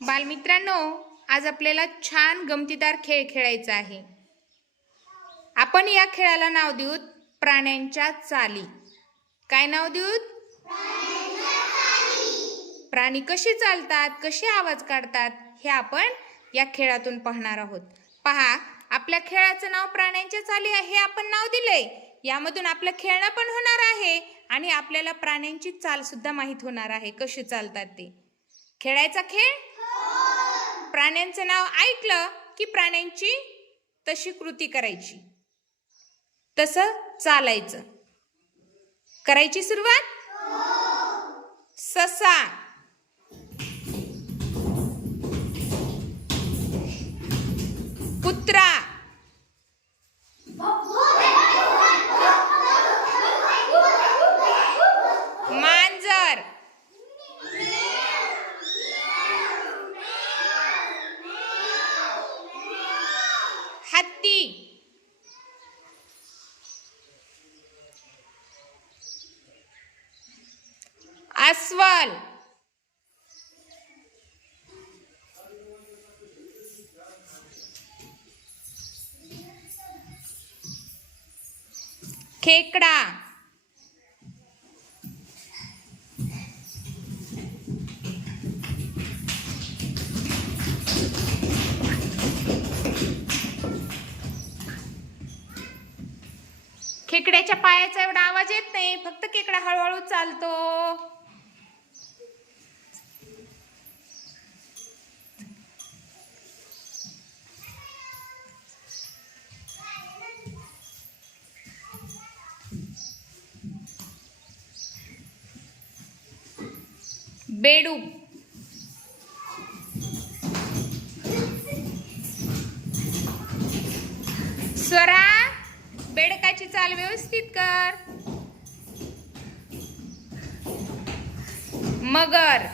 बालमित्रांनो आज आपल्याला छान गमतीदार खेळ खेळायचा आहे. आपण या खेळाला नाव देऊत प्राण्यांच्या चाली. काय नाव देऊत? प्राणी कसे चालतात कसे आवाज काढतात हे आपण या खेळातून पाहणार आहोत. पहा आपल्या खेळाचं नाव प्राण्यांच्या चाली आहे हे आपण नाव दिलंय. यामधून आपलं खेळणं पण होणार आहे आणि आपल्याला प्राण्यांची चाल सुद्धा माहीत होणार आहे कशी चालतात ते. खेळायचा खेळ? प्राण्यांचं नाव ऐकलं की प्राण्यांची तशी कृती करायची. तसं चालायचं. करायची सुरुवात? ससा. कुत्रा. हत्ती अस्वल खेकडा खेकड्याच्या पायाचा एवढा आवाज येत नाही. फक्त खेकडा हळूहळू चालतो. बेडूक अशी चाल व्यवस्थित कर. मगर.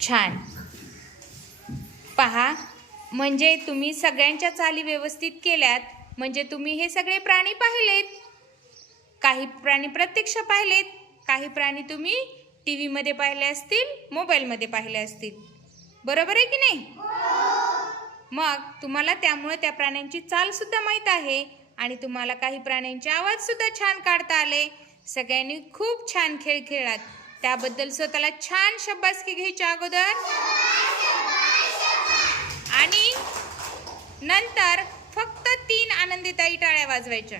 छान. पहा म्हणजे तुम्ही सगळ्यांच्या चाली व्यवस्थित केल्यात म्हणजे तुम्ही हे सगळे प्राणी पाहिलेत. काही प्राणी प्रत्यक्ष पाहिलेत काही प्राणी तुम्ही टी व्हीमध्ये पाहिले असतील मोबाईलमध्ये पाहिले असतील. बरोबर आहे की नाही? मग तुम्हाला त्यामुळे त्या प्राण्यांची चालसुद्धा माहीत आहे आणि तुम्हाला काही प्राण्यांचे आवाजसुद्धा छान काढता आले. सगळ्यांनी खूप छान खेळ खेळलात. त्याबद्दल स्वतःला छान शब्बासकी घ्यायच्या अगोदर. आणि नंतर फक्त तीन आनंदीताई टाळ्या वाजवायच्या.